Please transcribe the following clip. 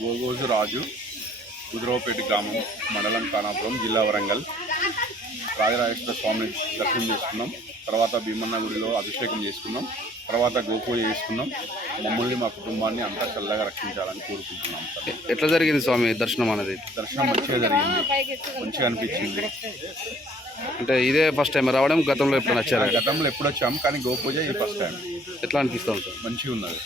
గోగోజు రాజు కుదురవపేట గ్రామం మండలం కానాపురం జిల్లా వరంగల్. రాజరాజేశ్వర స్వామి దర్శనం చేసుకున్నాం. తర్వాత భీమన్న గుడిలో అభిషేకం చేసుకున్నాం. తర్వాత గోపూజ చేసుకున్నాం. మమ్మల్ని మా కుటుంబాన్ని అంతా చల్లగా రక్షించాలని కోరుకుంటున్నాం ఎట్లా జరిగింది స్వామి దర్శనం అనేది? దర్శనం మంచిగా జరిగింది. మంచిగా అనిపించింది. అంటే ఇదే ఫస్ట్ టైం రావడం గతంలో ఎప్పుడైనా వచ్చారా? గతంలో ఎప్పుడు వచ్చాం కానీ గోపూజ ఈ ఫస్ట్ టైం ఎట్లా అనిపిస్తూ ఉంటుంది? మంచిగా ఉన్నది